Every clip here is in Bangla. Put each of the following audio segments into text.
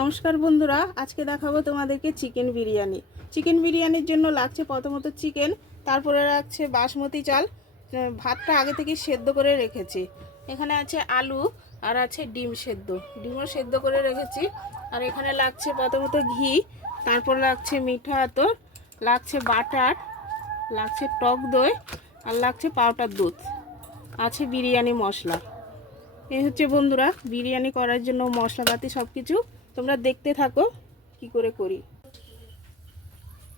নমস্কার বন্ধুরা, আজকে দেখাবো তোমাদেরকে চিকেন বিরিয়ানি। চিকেন বিরিয়ানির জন্য লাগছে প্রথমত চিকেন, তারপরে লাগছে বাসমতি চাল। ভাতটা আগে থেকে সেদ্ধ করে রেখেছি। এখানে আছে আলু আর আছে ডিম সেদ্ধ, ডিমও সেদ্ধ করে রেখেছি। আর এখানে লাগছে প্রথমত ঘি, তারপর লাগছে মিঠা আতর, লাগছে বাটার, লাগছে টক দই, আর লাগছে পাউডার দুধ, আছে বিরিয়ানি মশলা। এই হচ্ছে বন্ধুরা বিরিয়ানি করার জন্য মশলাপাতি সব কিছু। তোমরা দেখতে থাকো কি করে করি।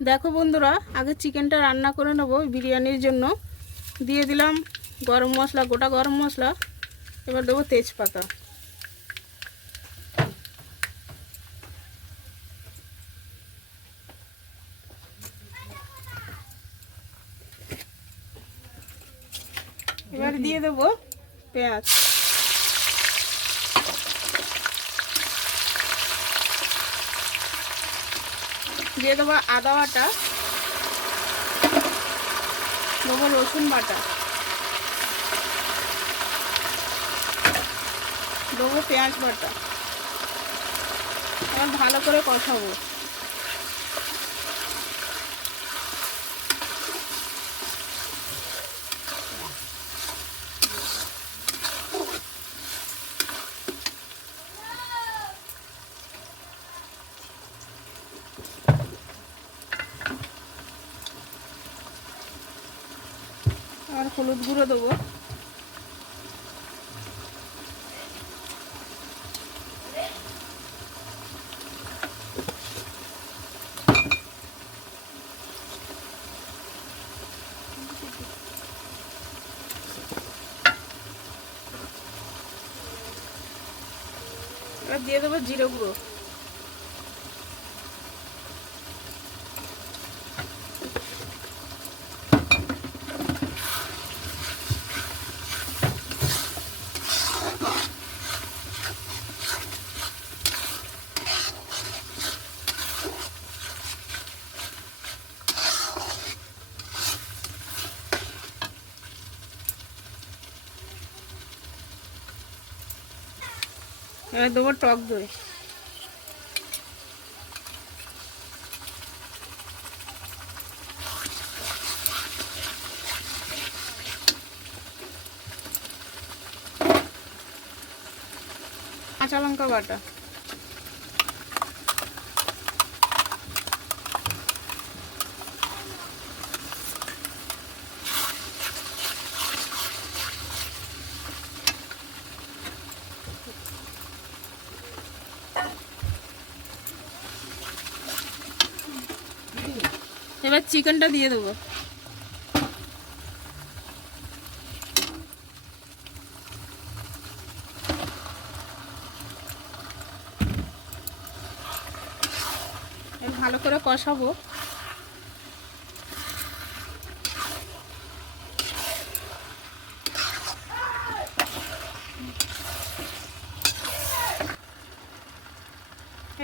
দেখো বন্ধুরা, আগে চিকেনটা রান্না করে নেব বিরিয়ানির জন্য। দিয়ে দিলাম গরম মশলা, গোটা গরম মশলা। এবার দেবো তেজপাতা। এবার দিয়ে দেবো পেঁয়াজ। দিয়ে দেবো আদা বাটা, দেবো রসুন বাটা, দেবো পেঁয়াজ বাটা। এবার ভালো করে কষাবো। আর হলুদ গুঁড়ো দেবো। এবার দিয়ে দেবো জিরে গুঁড়ো। এবার দেবো টক দই। কাঁচা লঙ্কা বাটা। এবার চিকেনটা দিয়ে দেবো। ভালো করে কষাবো।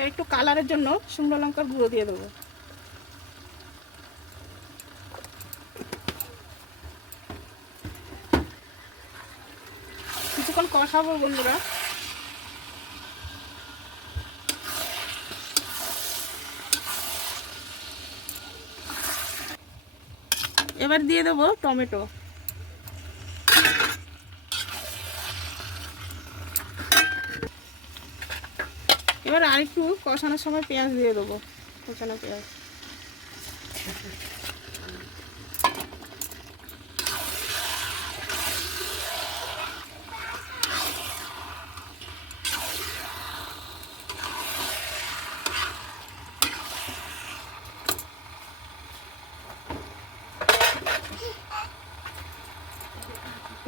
একটু কালারের জন্য শুকনো লঙ্কার গুঁড়ো দিয়ে দেবো। কিছুক্ষণ কষাবো বন্ধুরা। এবার দিয়ে দেবো টমেটো। এবার আরেকটু কষানোর সময় পেঁয়াজ দিয়ে দেবো, কষানো পেঁয়াজ।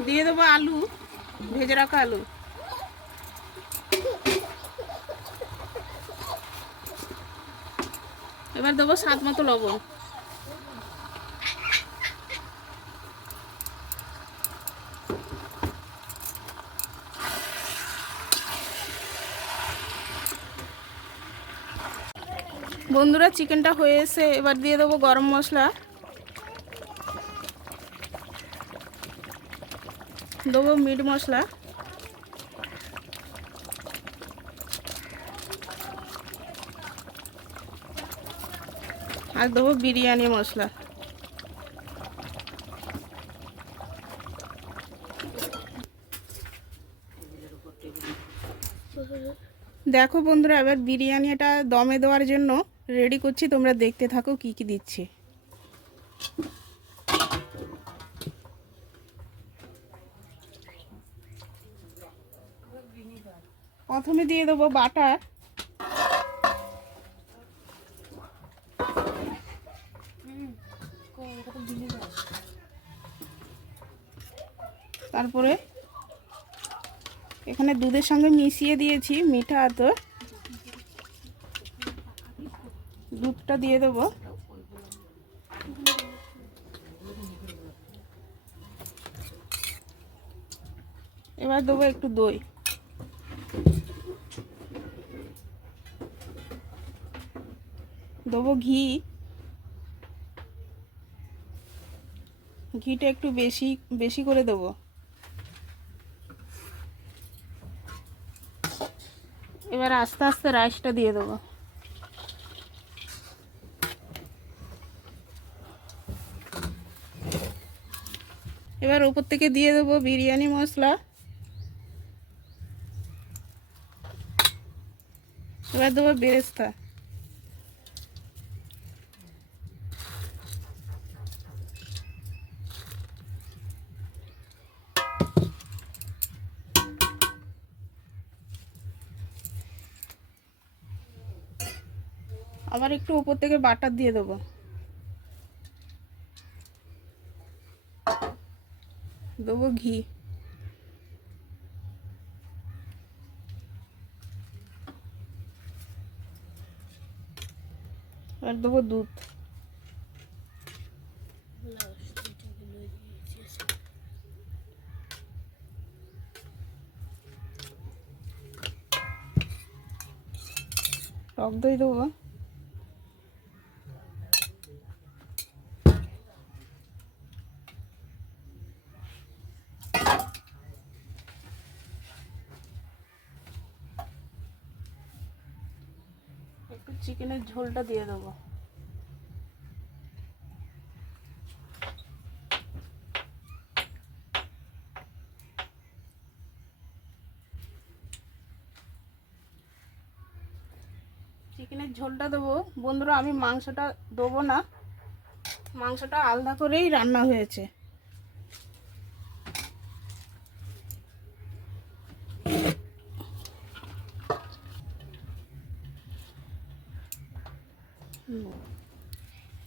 দিয়ে দেবো আলু, ভেজে রাখা আলু। এবার দেবো স্বাদ মতো লবণ। বন্ধুরা চিকেনটা হয়ে এসে এবার দিয়ে দেবো গরম মশলা, দেবো মিট মশলা, আর দেবো বিরিয়ানি মশলা। দেখো বন্ধুরা, এবার বিরিয়ানিটা দমে দেওয়ার জন্য রেডি করছি, তোমরা দেখতে থাকো কি কি দিচ্ছি। প্রথমে দিয়ে দেবো বাটার, তারপরে এখানে দুধের সঙ্গে মিশিয়ে দিয়েছি মিঠা আতর, দুধটা দিয়ে দেবো। এবার দেবো একটু দই, দেবো ঘি, ঘিটা একটু বেশি বেশি করে দেবো। এবার আস্তে আস্তে রাইসটা দিয়ে দেবো। এবার ওপর থেকে দিয়ে দেবো বিরিয়ানি মশলা। এবার দেবো বেরেস্তা। আবার একটু উপর থেকে বাটার দিয়ে দেবো। দেবো ঘি, আর দেবো দুধ। টক দই দেবো। একটু চিকেনের ঝোলটা দিয়ে দেবো। চিকেনের ঝোলটা দেবো বন্ধুরা, আমি মাংসটা দেবো না, মাংসটা আলাদা করেই রান্না হয়েছে।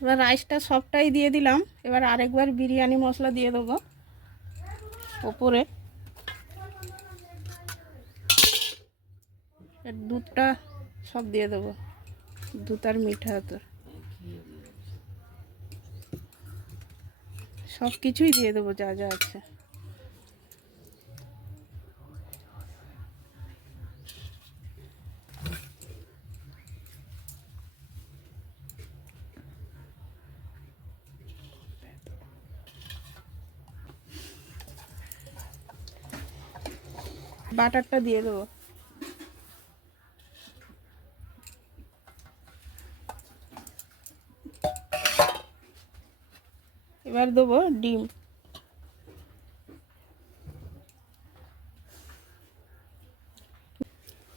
এবার রাইসটা সবটাই দিয়ে দিলাম। এবার আরেকবার বিরিয়ানি মশলা দিয়ে দেবো ওপরে। দুধটা সব দিয়ে দেবো, দুধ আর মিঠা আতর সব কিছুই দিয়ে দেবো যা যা আছে। বাটারটা দিয়ে দেবো। এবার দেবো ডিম।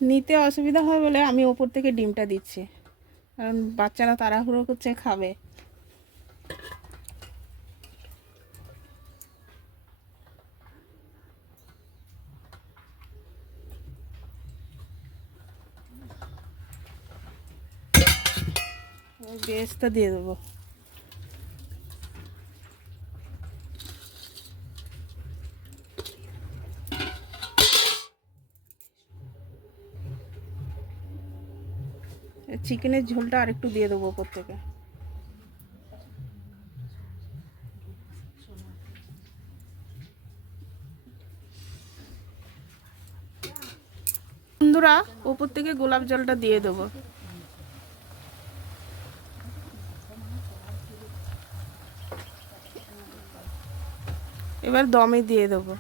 নিতে অসুবিধা হয় বলে আমি ওপর থেকে ডিমটা দিচ্ছি, কারণ বাচ্চারা তাড়াহুড়ো করছে খাবে। বেরেস্তা দিয়ে দেবো। চিকেনের ঝোলটা আরেকটু দিয়ে দেবো ওপর থেকে। বন্ধুরা, ওপর থেকে গোলাপ জলটা দিয়ে দেবো। এবার দমে দিয়ে দেবো।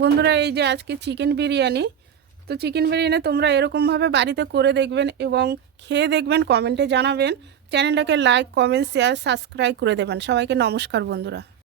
বন্ধুরা, এই যে আজকে চিকেন বিরিয়ানি তো চিকেন বিরিয়ানি তোমরা এরকমভাবে বাড়িতে করে দেখবেন এবং খেয়ে দেখবেন, কমেন্টে জানাবেন। চ্যানেলটাকে লাইক, কমেন্ট, শেয়ার, সাবস্ক্রাইব করে দেবেন। সবাইকে নমস্কার বন্ধুরা।